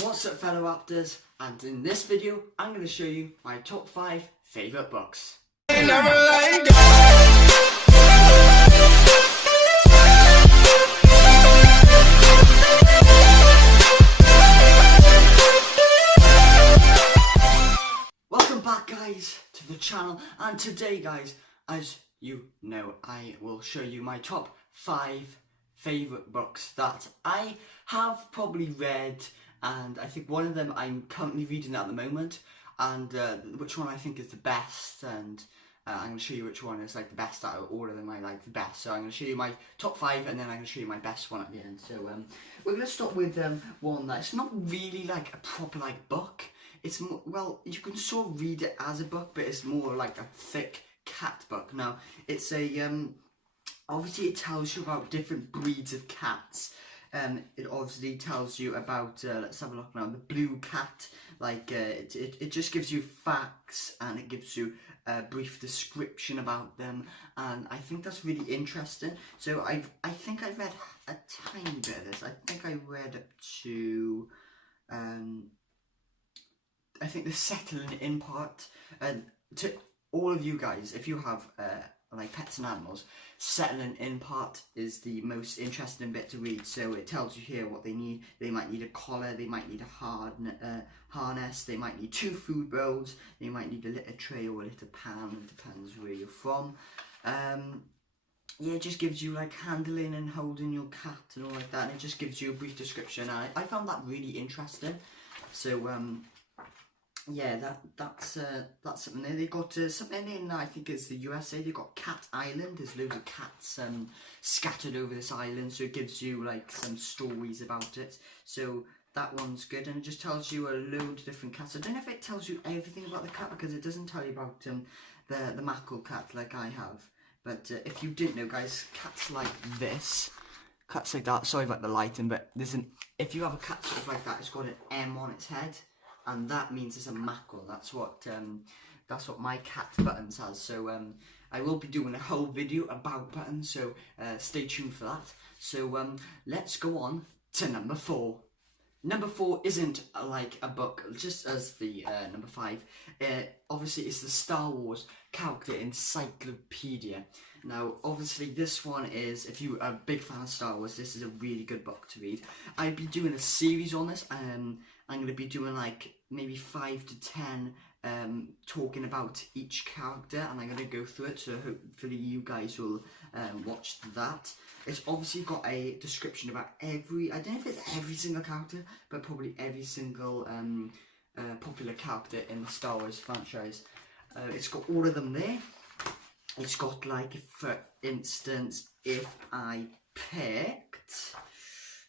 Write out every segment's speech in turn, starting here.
What's up, fellow Raptors? And in this video, I'm going to show you my top 5 favourite books. Welcome back, guys, to the channel. And today, guys, as you know, I will show you my top 5 favourite books that I have probably read. And I think one of them I'm currently reading at the moment, and which one I think is the best, and I'm going to show you which one is like the best out of all of them I like the best. So I'm going to show you my top 5, and then I'm going to show you my best one at the end. So we're going to start with one that's not really like a proper like book. It's more, well, you can sort of read it as a book, but it's more like a thick cat book. Now it's a obviously it tells you about different breeds of cats. It obviously tells you about, let's have a look now, the blue cat. Like it just gives you facts, and it gives you a brief description about them, and I think that's really interesting. So I think I read a tiny bit of this. I think I read up to I think the settling in part. And to all of you guys, if you have like pets and animals, settling in part is the most interesting bit to read. So it tells you here what they need. They might need a collar, they might need a harness, they might need 2 food bowls, they might need a litter tray or a litter pan. It depends where you're from. Yeah, it just gives you like handling and holding your cat and all like that, and it just gives you a brief description. And I found that really interesting. So yeah, that's something there. They got something in, I think it's the USA. They got Cat Island. There's loads of cats scattered over this island, so it gives you like some stories about it. So that one's good, and it just tells you a load of different cats. I don't know if it tells you everything about the cat, because it doesn't tell you about the mackerel cat like I have. But if you didn't know, guys, cats like this, cats like that. Sorry about the lighting, but if you have a cat sort of like that, it's got an M on its head. And that means it's a mackerel. That's what my cat Buttons has. So I will be doing a whole video about Buttons. So stay tuned for that. So let's go on to number 4. Number 4 isn't like a book, just as the number 5. Obviously, it's the Star Wars character Encyclopedia. Now, obviously, this one is, if you are a big fan of Star Wars, this is a really good book to read. I'd be doing a series on this, and I'm going to be doing like maybe 5 to 10 talking about each character, and I'm going to go through it, so hopefully you guys will watch that. It's obviously got a description about I don't know if it's every single character, but probably every single popular character in the Star Wars franchise. It's got all of them there. It's got, like, for instance, if I picked,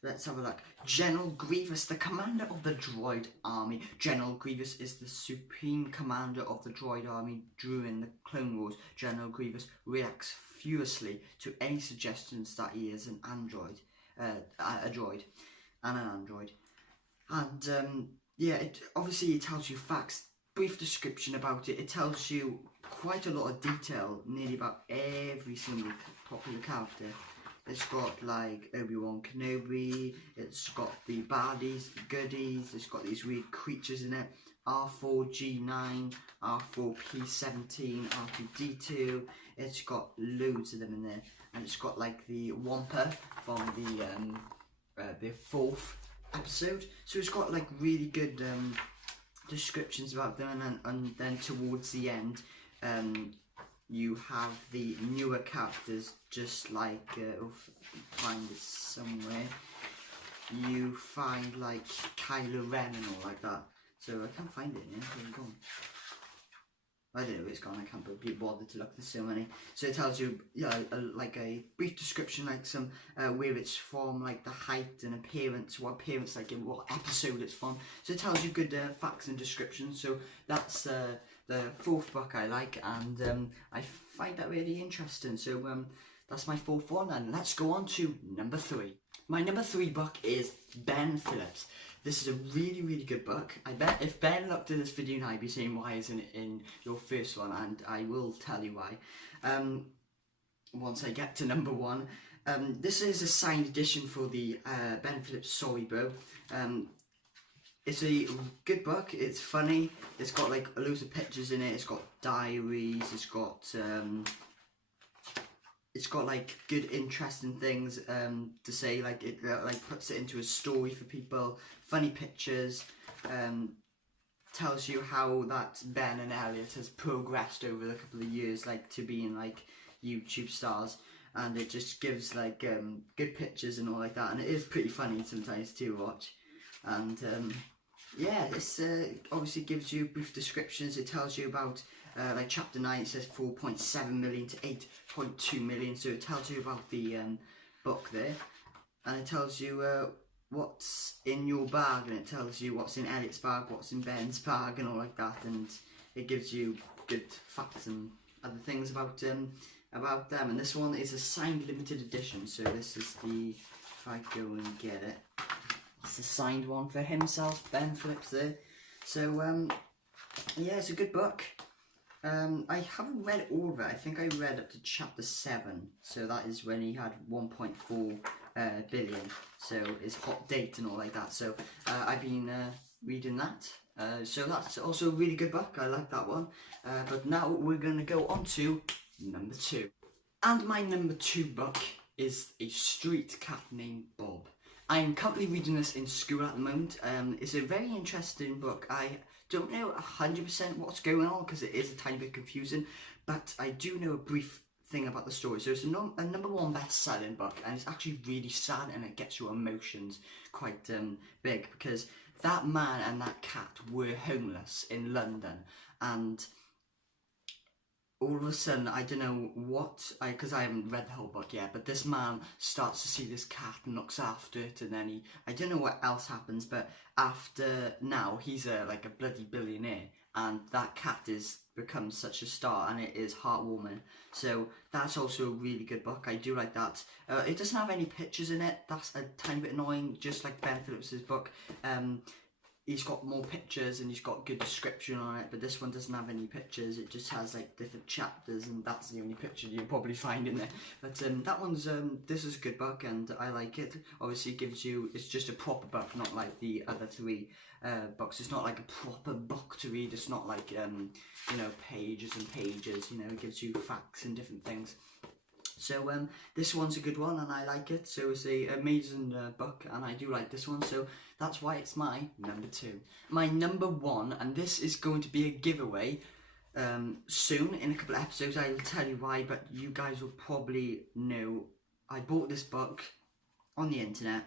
let's have a look, General Grievous, the commander of the droid army. General Grievous is the supreme commander of the droid army during the Clone Wars. General Grievous reacts furiously to any suggestions that he is an android, a droid, and an android. And yeah, obviously it tells you facts, brief description about it. It tells you quite a lot of detail, nearly about every single popular character. It's got like Obi-Wan Kenobi, it's got the baddies, the goodies, it's got these weird creatures in it, R4G9, R4P17, R2D2, it's got loads of them in there, and it's got like the Wampa from the 4th episode, so it's got like really good descriptions about them, and then towards the end, you have the newer characters, just like, I'll find it somewhere, you find like Kylo Ren and all like that. So I can't find it now, where's it gone? I don't know where it's gone, I can't be bothered to look, there's so many. So it tells you, yeah, like a brief description, like some, where it's from, like the height and appearance, what appearance, like in what episode it's from. So it tells you good facts and descriptions. So that's the 4th book I like, and I find that really interesting. So that's my 4th one, and let's go on to number 3. My number 3 book is Ben Phillips. This is a really, really good book. I bet if Ben looked at this video now, he'd be saying, why isn't it in your first one? And I will tell you why once I get to number 1. This is a signed edition for the Ben Phillips Sorry Bro. it's a good book. It's funny. It's got like loads of pictures in it. It's got diaries. It's got like good, interesting things to say. Like it like puts it into a story for people. Funny pictures. Tells you how that Ben and Elliot has progressed over a couple of years, like to being like YouTube stars. And it just gives like good pictures and all like that. And it is pretty funny sometimes to watch. And yeah, this obviously gives you brief descriptions. It tells you about, like chapter 9, it says 4.7 million to 8.2 million. So it tells you about the book there. And it tells you what's in your bag. And it tells you what's in Elliot's bag, what's in Ben's bag, and all like that. And it gives you good facts and other things about them. And this one is a signed limited edition. So this is the, if I go and get it, it's a signed one for himself, Ben Phillips there. So yeah, it's a good book. I haven't read all of it. I think I read up to chapter 7. So that is when he had 1.4 billion. So his hot date and all like that. So I've been reading that. So that's also a really good book. I like that one. But now we're going to go on to number 2. And my number 2 book is A Street Cat Named Bob. I am currently reading this in school at the moment. It's a very interesting book. I don't know 100% what's going on because it is a tiny bit confusing, but I do know a brief thing about the story. So it's a number 1 best-selling book, and it's actually really sad, and it gets your emotions quite big, because that man and that cat were homeless in London, and all of a sudden, I don't know what, because I haven't read the whole book yet, but this man starts to see this cat and looks after it, and then I don't know what else happens, but after now, he's like a bloody billionaire, and that cat becomes such a star, and it is heartwarming. So that's also a really good book. I do like that. It doesn't have any pictures in it. That's a tiny bit annoying, just like Ben Phillips' book. He's got more pictures and he's got good description on it, but this one doesn't have any pictures. It just has like different chapters, and that's the only picture you'll probably find in there. But that one's this is a good book, and I like it. Obviously, it's just a proper book, not like the other 3 books. It's not like a proper book to read. It's not like you know, pages and pages. You know, it gives you facts and different things. So this one's a good one, and I like it. So it's an amazing book, and I do like this one. So that's why it's my number 2. My number 1, and this is going to be a giveaway soon in a couple of episodes. I'll tell you why, but you guys will probably know. I bought this book on the internet.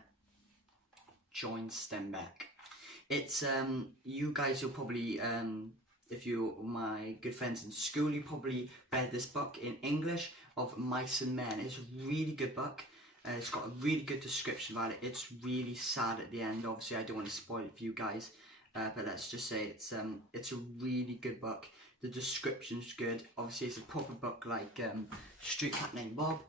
John Steinbeck. It's you guys will probably if you're my good friends in school, you probably read this book in English of Mice and Men. It's a really good book. It's got a really good description about it. It's really sad at the end. Obviously, I don't want to spoil it for you guys, but let's just say it's a really good book. The description's good. Obviously, it's a proper book like Street Cat Named Bob,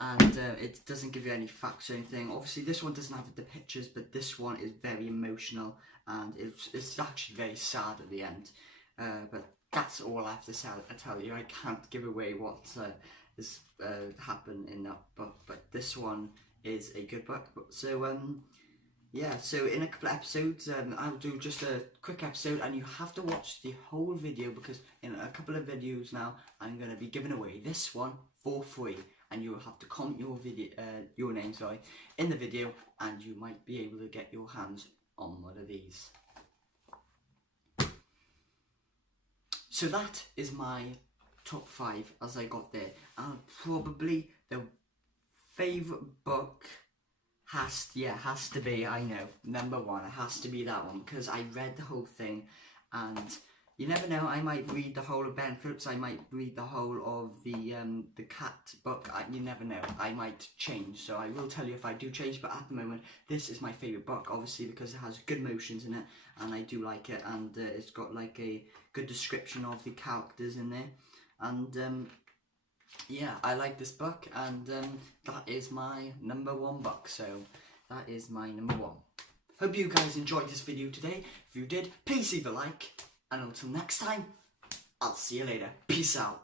and it doesn't give you any facts or anything. Obviously, this one doesn't have the pictures, but this one is very emotional, and it's actually very sad at the end. But that's all I have to tell you. I can't give away what has happened in that book, but this one is a good book. So yeah, so in a couple of episodes I'll do just a quick episode, and you have to watch the whole video, because in a couple of videos now I'm going to be giving away this one for free, and you will have to comment your name in the video, and you might be able to get your hands on one of these. So that is my top 5 as I got there, and probably the favourite book has to be, I know, number 1. It has to be that one, because I read the whole thing, and you never know, I might read the whole of Ben Phillips, I might read the whole of the cat book, you never know, I might change, so I will tell you if I do change, but at the moment, this is my favourite book, obviously, because it has good emotions in it, and I do like it, and it's got like a good description of the characters in there, and yeah, I like this book, and that is my number 1 book, so that is my number 1. Hope you guys enjoyed this video today. If you did, please leave a like, and until next time, I'll see you later. Peace out.